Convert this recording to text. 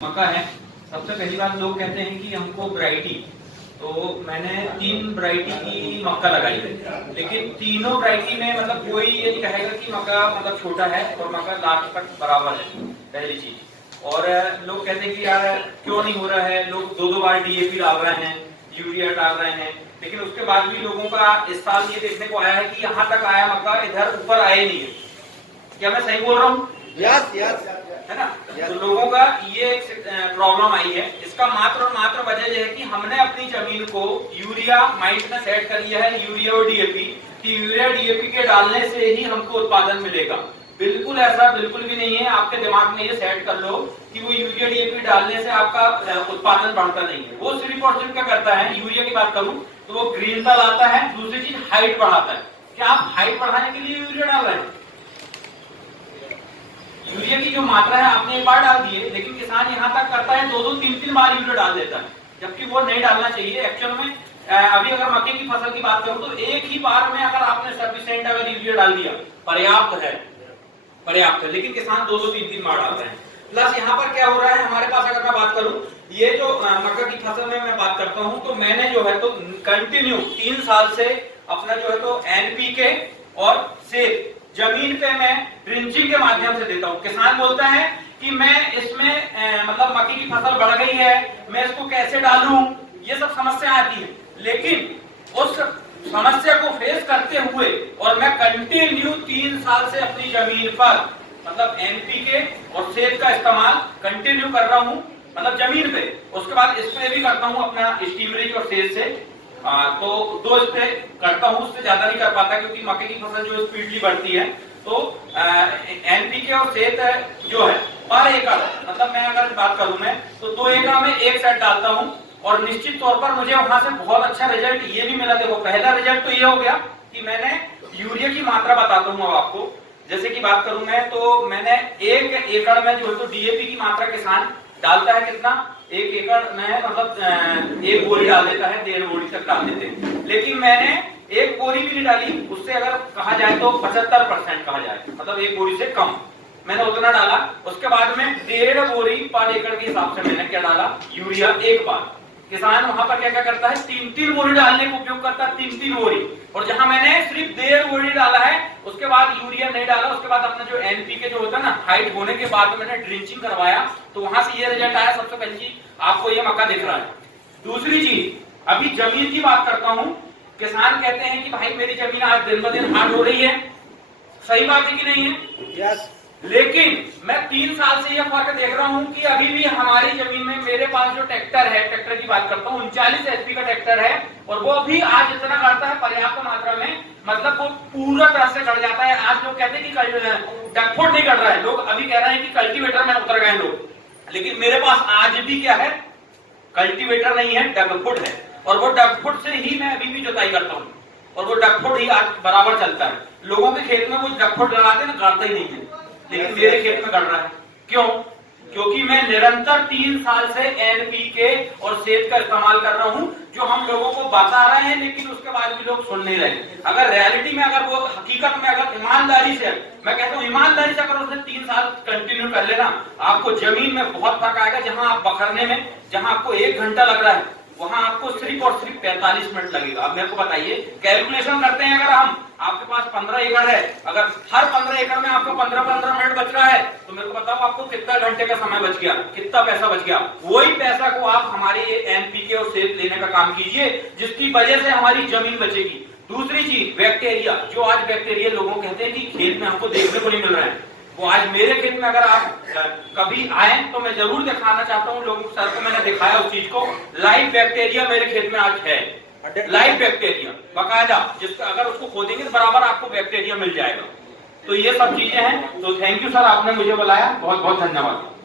मक्का है। सबसे पहली बात लोग कहते हैं कि हमको वैरायटी, तो मैंने 3 वैरायटी की मक्का लगाई है, लेकिन तीनों वैरायटी में मतलब कोई ये नहीं कहेगा कि मक्का मतलब छोटा है और मक्का लास्ट तक बराबर है, पहली चीज। और लोग कहते हैं कि यार क्यों नहीं हो रहा है, लोग 2-2 बार डीएपी डाल रहे हैं, यूरिया डाल रहे हैं, लेकिन उसके बाद भी लोगों का इस साल ये देखने को आया है कि यहाँ तक आया मक्का, इधर ऊपर आया नहीं है। क्या मैं सही बोल रहा हूँ? यस है ना? तो लोगों का ये एक प्रॉब्लम आई है। इसका मात्र और मात्र वजह यह है कि हमने अपनी जमीन को यूरिया माइंड में सेट कर लिया है, यूरिया और डीएपी कि यूरिया डीएपी के डालने से ही हमको उत्पादन मिलेगा। बिल्कुल ऐसा बिल्कुल भी नहीं है। आपके दिमाग में ये सेट कर लो कि वो यूरिया डीएपी डालने से आपका उत्पादन बढ़ता नहीं है। वो सिर्फ और सिर्फ क्या करता है, यूरिया की बात करूं तो वो ग्रीनता लाता है, दूसरी चीज हाइट बढ़ाता है। क्या आप हाइट बढ़ाने के लिए यूरिया डाल रहे हैं? यूरिया की जो मात्रा है आपने एक बार डाल दी है, लेकिन किसान यहाँ तक करता है 2-2, 3-3 बार यूरिया डाल देता है, जबकि वो नहीं डालना चाहिए। एक्चुअल में अभी अगर मक्के की फसल की बात करूं तो एक ही बार में अगर आपने सफिशिएंट अगर यूरिया डाल दिया पर्याप्त है, लेकिन किसान 2-2, 3-3 बार डाल रहे हैं। प्लस यहाँ पर क्या हो रहा है हमारे पास, अगर मैं बात करूं ये जो मक्का की फसल में मैं बात करता हूं, तो मैंने जो है तो कंटिन्यू 3 साल से अपना जो है तो एनपीके और सेब जमीन पे मैं ड्रिंचिंग के माध्यम से देता हूं। किसान बोलता है कि मैं इसमें मतलब मक्के की फसल बढ़ गई है, मैं इसको कैसे डालूं, ये सब समस्या आती है। लेकिन उस समस्या को फेस करते हुए और मैं कंटिन्यू 3 साल से अपनी जमीन पर मतलब एनपीके और सेब का इस्तेमाल कंटिन्यू कर रहा हूं, मतलब जमीन पे। उसके बाद स्प्रे भी करता हूं अपना स्टीमरेज और सेब से। तो 2 स्प्रे करता हूं, उससे ज्यादा नहीं कर पाता क्योंकि मक्के की फसल जो स्पीडली बढ़ती है। तो एनपीके और सेब जो है पर एकड़, मतलब मैं अगर बात करूं मैं तो 2 एकड़ में 1 सेट डालता हूं और निश्चित तौर पर मुझे वहां से बहुत अच्छा रिजल्ट ये भी मिला। देखो पहला रिजल्ट तो ये हो गया कि मैंने यूरिया की मात्रा बताता हूं अब आपको। जैसे कि बात करूं मैं तो मैंने 1 एकड़ में जो है तो डीएपी की मात्रा किसान डालता है कितना, 1 एकड़ में मतलब 1 बोरी डाल देता है, 1.5 बोरी तक डाल देते हैं। लेकिन मैंने 1 बोरी भी नहीं डाली, उससे अगर कहा जाए तो 75% कहा जाए, मतलब 1 बोरी से कम मैंने उतना डाला। उसके बाद में 1.5 बोरी पर एकड़ के हिसाब से मैंने क्या डाला, यूरिया एक बार। किसान वहां पर क्या क्या करता है, 3-3 बोरी डालने का उपयोग करता है, 3-3 बोरी। और जहां मैंने सिर्फ 1.5 बोरी डाला है, उसके बाद यूरिया नहीं डाला, उसके बाद अपना जो एनपीके जो होता है ना, हाइट होने के बाद मैंने ड्रिंचिंग करवाया, तो वहां से ये रिजल्ट आया। सबसे पहली चीज आपको ये मक्का दिख रहा है। दूसरी चीज अभी जमीन की बात करता हूं। किसान कहते हैं कि भाई मेरी जमीन आज दिन ब दिन हार्ड हो रही है, सही बात है कि नहीं है? यस। लेकिन मैं 3 साल से यह फर्क देख रहा हूं कि अभी भी हमारी जमीन में मेरे पास जो ट्रैक्टर है, ट्रैक्टर की बात करता हूं 39 एचपी का ट्रैक्टर है, और वो भी आज इतना करता है पर्याप्त मात्रा में, मतलब वो पूरा तरह से कर जाता है। आज लोग कहते हैं कि डगफुट नहीं कर रहा है, लोग अभी कह रहे हैं कि कल्टीवेटर में उतर गए लोग, लेकिन मेरे पास आज भी क्या है, कल्टीवेटर नहीं है, डगफुट है। और वो डगफुट से ही मैं अभी भी जुताई करता हूँ, और वो डगफुट ही आज बराबर चलता है। लोगों के खेत में वो डगफुट लगाते हैं ना, गाड़ता ही नहीं है, लेकिन मेरे खेत में गड़ रहा है। क्यों? क्योंकि मैं निरंतर 3 साल से एनपीके और सेब का इस्तेमाल कर रहा हूं, जो हम लोगों को बता रहे हैं, लेकिन उसके बाद भी लोग सुन नहीं रहे। अगर रियलिटी में, अगर वो हकीकत में, अगर ईमानदारी से, मैं कहता हूं ईमानदारी से अगर उसने 3 साल कंटिन्यू कर लेना, आपको जमीन में बहुत फर्क आएगा। जहां आप बखरने में, जहां आपको 1 घंटा लग रहा है, वहां आपको सिर्फ और सिर्फ 45 मिनट लगेगा। अब मेरे को बताइए, कैलकुलेशन करते हैं, अगर हम, आपके पास 15 एकड़ है, अगर हर 15 एकड़ में आपको 15-15 मिनट बच रहा है, तो मेरे को बताओ आपको कितना घंटे का समय बच गया, कितना पैसा बच गया। वही पैसा को आप हमारे एनपीके और सेब लेने का काम कीजिए, जिसकी वजह से हमारी जमीन बचेगी। दूसरी चीज बैक्टीरिया, जो आज बैक्टीरिया लोगों कहते हैं कि खेत में हमको देखने को नहीं मिल रहा है, वो आज मेरे खेत में अगर आप कभी आए तो मैं जरूर दिखाना चाहता हूँ लोगों सर को। मैंने दिखाया उस चीज को, लाइव बैक्टीरिया मेरे खेत में आज है, लाइव बैक्टीरिया बाकायदा, जिसका अगर उसको खोदेंगे तो बराबर आपको बैक्टीरिया मिल जाएगा। तो ये सब चीजें हैं। तो थैंक यू सर, आपने मुझे बुलाया, बहुत बहुत धन्यवाद।